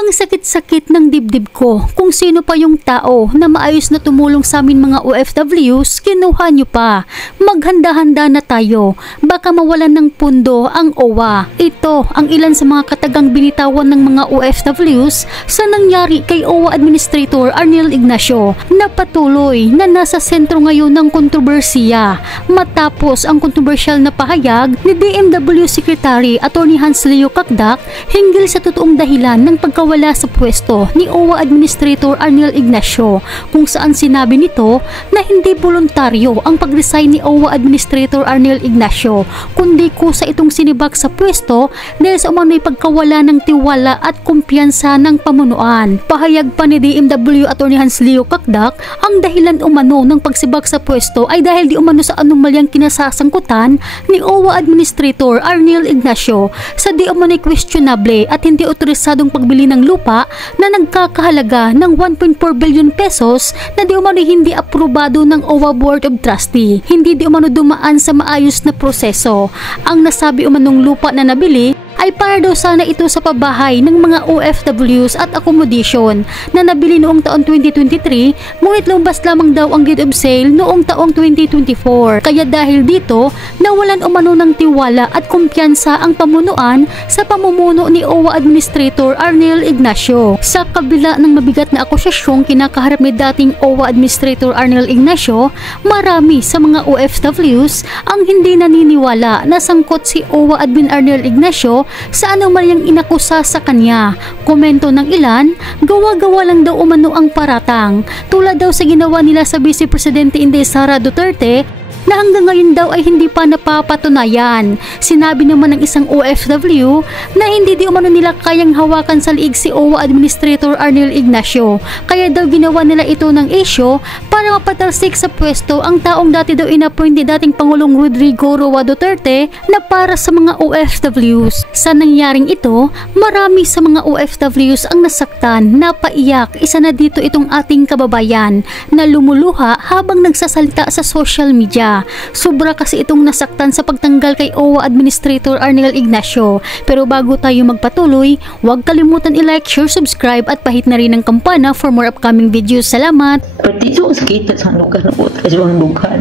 Ang sakit-sakit ng dibdib ko kung sino pa yung tao na maayos na tumulong sa amin mga OFWs, kinuha nyo pa. Maghanda-handa na tayo, baka mawalan ng pundo ang OWA. Ito ang ilan sa mga katagang binitawan ng mga OFWs sa nangyari kay OWA Administrator Arnel Ignacio na patuloy na nasa sentro ngayon ng kontrobersiya matapos ang kontrobersyal na pahayag ni DMW Secretary Attorney Hans Leo Kakdak hinggil sa totoong dahilan ng pagkawala sa pwesto ni OWA Administrator Arnel Ignacio, kung saan sinabi nito na hindi voluntaryo ang pag-resign ni OWA Administrator Arnel Ignacio, kundi kusa itong sinibak sa pwesto dahil sa umano'y pagkawala ng tiwala at kumpiyansa ng pamunuan. Pahayag pa ni DMW Attorney Hans Leo Kakdak, ang dahilan umano ng pagsibak sa pwesto ay dahil di umano sa anomalyang kinasasangkutan ni OWA Administrator Arnel Ignacio sa di umano'y questionable at hindi otorisadong pagbili ng lupa na nagkakahalaga ng 1.4 billion pesos na di umano hindi aprobado ng OWA Board of Trustee. Hindi di umano dumaan sa maayos na proseso. Ang nasabi umanong lupa na nabili ay para daw sana ito sa pabahay ng mga OFWs at accommodation na nabili noong taon 2023, ngunit lumabas lamang daw ang deed of sale noong taong 2024. Kaya dahil dito, nawalan umano ng tiwala at kumpiyansa ang pamunuan sa pamumuno ni OWA Administrator Arnel Ignacio. Sa kabila ng mabigat na akusasyong kinakaharap ni dating OWA Administrator Arnel Ignacio, marami sa mga OFWs ang hindi naniniwala na sangkot si OWA Admin Arnel Ignacio sa anomalyang inakusa sa kanya. Komento ng ilan, gawa-gawa lang daw umano ang paratang, tulad daw sa ginawa nila sa Vice Presidente Inday Sara Duterte na hanggang ngayon daw ay hindi pa napapatunayan. Sinabi naman ng isang OFW na hindi di umano nila kayang hawakan sa liig si OWA Administrator Arnel Ignacio, kaya daw ginawa nila ito ng issue para mapatalsik sa pwesto ang taong dati daw inappoint ni dating Pangulong Rodrigo Roa Duterte na para sa mga OFWs. Sa nangyaring ito, marami sa mga OFWs ang nasaktan, napaiyak. Isa na dito itong ating kababayan na lumuluha habang nagsasalita sa social media. Sobra kasi itong nasaktan sa pagtanggal kay OWA Administrator Arnel Ignacio. Pero bago tayo magpatuloy, huwag kalimutan i-like, share, subscribe at pahit na rin ang kampana for more upcoming videos. Salamat! Partido ang sakit sa lugar na po, sa ang lugar.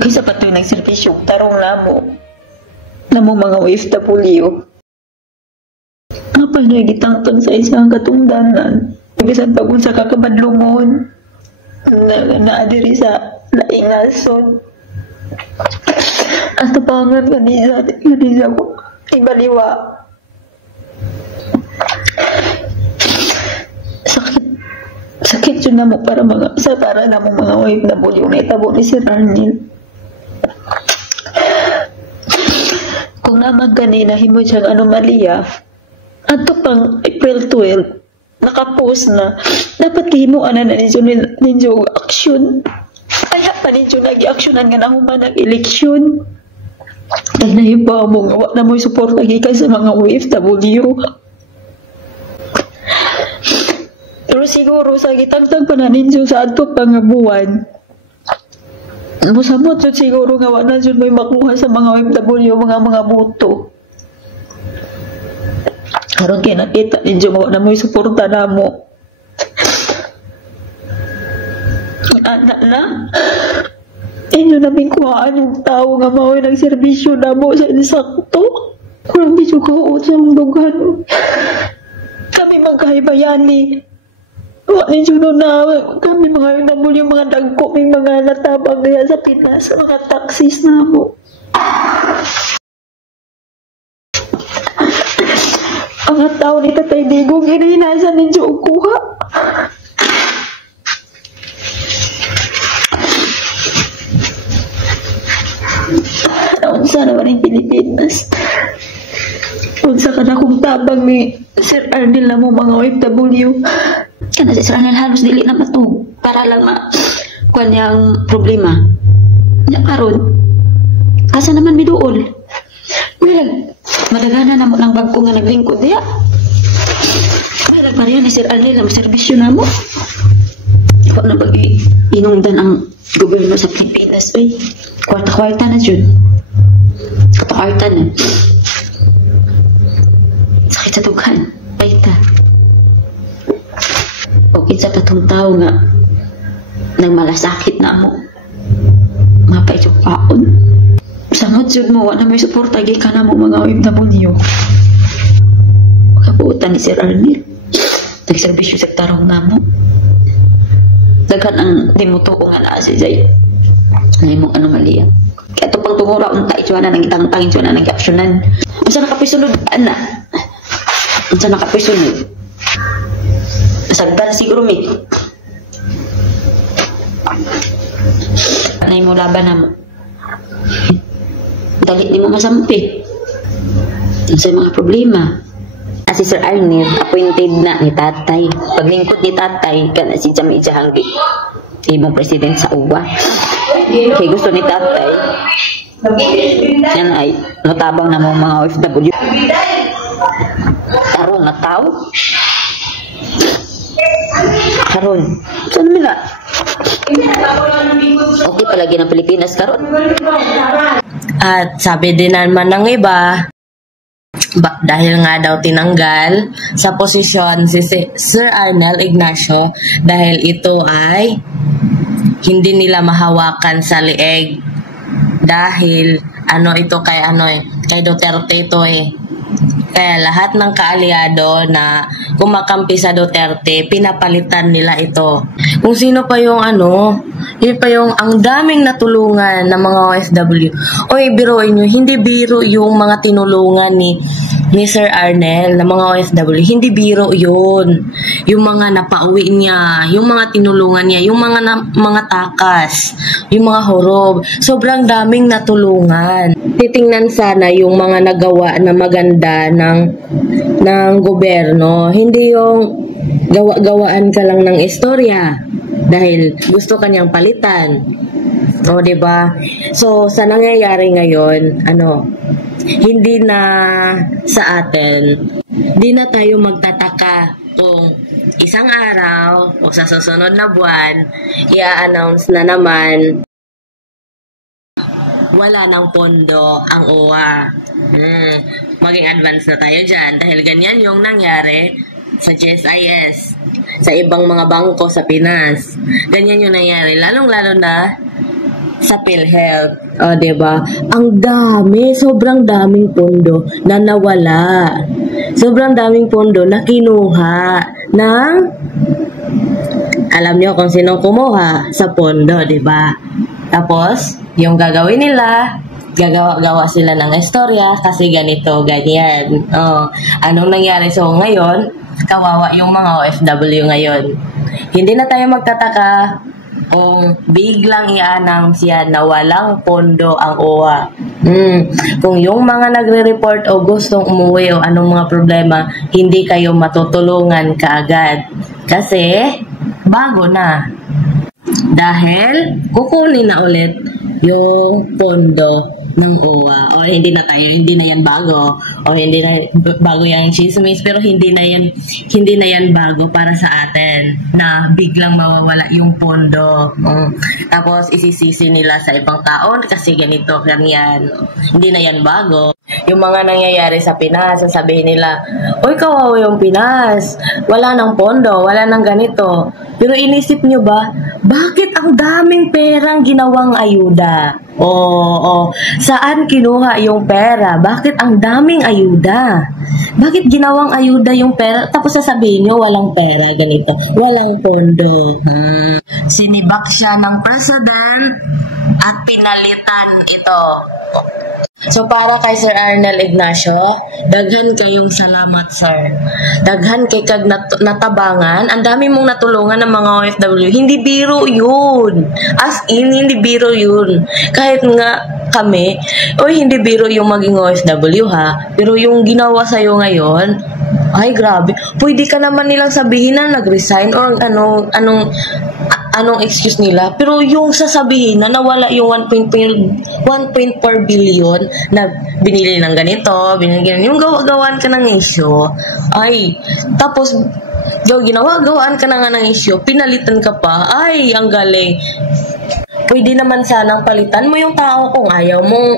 Kaysa pato'y nagservisyo, tarong namo mga OFW. Apa na gitangtang sa isang katungdanan. Bisan pag sa kakabadlungon na adiri sa laingason at tapangan kanisa ko ibaliwa sakit yun na mo para na mo mga OFW na itabo ni Sir Arnel. Kung naman kanina himo siyang anomalya ato pang April 12 nakapost na dapat himuan na ninyo aksyon, kaya pa ninyo nag-aksyonan nga na human ng eleksyon dahil na yung pa mo nga na mo'y support lagi ka sa mga OFW. Pero siguro sa gitangtang pa na ninyo sa ato pang buwan musamot yun siguro nga wala yun may makuha sa mga OFW mga boto. Karon kaya nakita ninyo mo na mo'y suporta na mo. Anak na, inyo namin kuhaan yung tao nga mao'y nagservisyo na mo sa insakto. Kurang medyo kauot sa mong dugan. Kami magkahibayani. Wala ninyo na kami mga nabul yung mga dagko, may mga natabang kaya sa Pinas, mga taksis na mo. Mga tao ni Tatay Digong inahinasan ninyo ang kuha. Naunsa naman ang Pilipinas. Unsa ka na kung tabang ni Sir Arnel na mo mga OFW. Kana si Sir Arnel halos dili na matug para lang kuan yang problema. Nya karon asa naman miduol. Well, madagana na mo ng bagko nga naglingkod diya. Kaya nagpariyan ni Sir Arnel na servisyo na mo. Ikaw na inungdan ang gobyerno sa Pilipinas. Ay, kwarta-kwarta na dyan. artan eh. Sakit sa tughan. Paita. O kinsa patong tao nga nagmalasakit na mo. Mapait yung kaon. Sangod yun mo, wala may suporta ka na mo mga OFW. Kabuutan ni Sir Arnel. Nagservisyo sa tarong na mo. Daghan ang dimuto ko nga naa si Zay. Ay mong anomalya. Kaya ito pang tungura, unta ito na nang itang-tangin ito na nang kapsyonan. Unsa nakapisunod, ana? Unsa nakapisunod? Masagdan siguro, may. Anay mo laban na mo. Dali di mo masampi. Unsa mga problema? Si Sir Arnel, appointed na ni tatay. Paglingkod ni tatay, kana si Jami Jahanggi. Ibang president sa UWA. Kaya gusto ni tatay, yan ay natabang na mga OFW. Karon na tao. Karon. Saan naman na? Okay palagi ng Pilipinas karon. At sabi din naman ng iba, dahil nga daw tinanggal sa posisyon si Sir Arnel Ignacio dahil ito ay hindi nila mahawakan sa leeg dahil kay Duterte ito eh. Kaya lahat ng kaalyado na kumakampi sa Duterte, pinapalitan nila ito. Kung sino pa yung yun pa yung ang daming natulungan ng mga OFW. Oy, biruin nyo, hindi biro yung mga tinulungan ni Sir Arnel na mga OFW. Hindi biro yun. Yung mga napauwi niya, yung mga tinulungan niya, yung mga takas, yung mga horob. Sobrang daming natulungan. Titingnan sana yung mga nagawa na maganda ng gobyerno. Hindi yung gawa-gawaan ka lang ng istorya dahil gusto kanyang palitan. O, diba? So, sa nangyayari ngayon, hindi na sa atin, hindi na tayo magtataka kung isang araw o sa susunod na buwan, i-announce na naman wala ng pondo ang OWA. Maging advance na tayo dyan dahil ganyan yung nangyari sa GSIS, sa ibang mga bangko sa Pinas. Ganyan yung nangyari, lalong-lalo na sa PhilHealth. O, diba? Ang dami, sobrang daming pondo na nawala. Sobrang daming pondo na kinuha ng, alam nyo kung sinong kumuha sa pondo, diba? Tapos, yung gagawin nila, gagawa sila ng istorya kasi ganito, ganyan. Anong nangyari? So, ngayon, kawawa yung mga OFW ngayon. Hindi na tayo magtataka kung biglang i-announce yan na walang pondo ang OWA. Kung yung mga nagre-report o gustong umuwi o anong mga problema, hindi kayo matutulungan kaagad. Kasi, bago na. Dahil, kukunin na ulit yung pondo ng OWA. O hindi na yan bago. O hindi na bago yung chismis, pero hindi na yan bago para sa atin na biglang mawawala yung pondo. Tapos isisisi nila sa ibang taon kasi ganito, ganyan. Hindi na yan bago. Yung mga nangyayari sa Pinas, sasabihin nila, "Oy, kawawa yung Pinas. Wala nang pondo, wala nang ganito." Pero inisip nyo ba, bakit ang daming perang ginawang ayuda? Saan kinuha yung pera? Bakit ang daming ayuda? Bakit ginawang ayuda yung pera? Tapos sasabihin nyo, walang pera, ganito. Walang pondo. Sinibak siya ng president at pinalitan ito. So, para kay Sir Arnel Ignacio, daghan kayong salamat, sir. Daghan kay kag natabangan. Ang dami mong natulungan ng mga OFW. Hindi biro yun. As in, hindi biro yun. Kahit nga kami, hindi biro yung maging OFW, ha? Pero yung ginawa sa'yo ngayon, ay, grabe. Pwede ka naman nilang sabihin na nag-resign or anong excuse nila. Pero yung sasabihin na nawala yung 1.4 billion na binili ng ganito, yung gawa-gawaan ka ng issue, ay, tapos, gawaan ka na nga ng issue, pinalitan ka pa, ay, ang galing. Pwede naman sanang palitan mo yung tao kung ayaw mong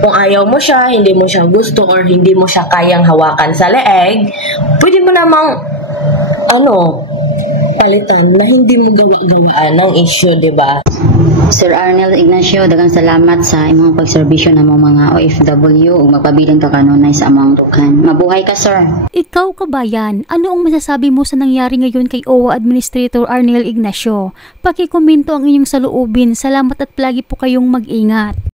Kung ayaw mo siya, hindi mo siya gusto, or hindi mo siya kayang hawakan sa leeg, pwede mo namang, palitan na hindi mo gawa-gawaan ng issue, di ba? Sir Arnel Ignacio, daghang salamat sa imong pagserbisyo na mga OFW ug magpabilin ka kanunay sa among dukan. Mabuhay ka, sir. Ikaw kabayan, ano ang masasabi mo sa nangyari ngayon kay OWA Administrator Arnel Ignacio? Pakikomento ang inyong saloobin. Salamat at palagi po kayong mag-ingat.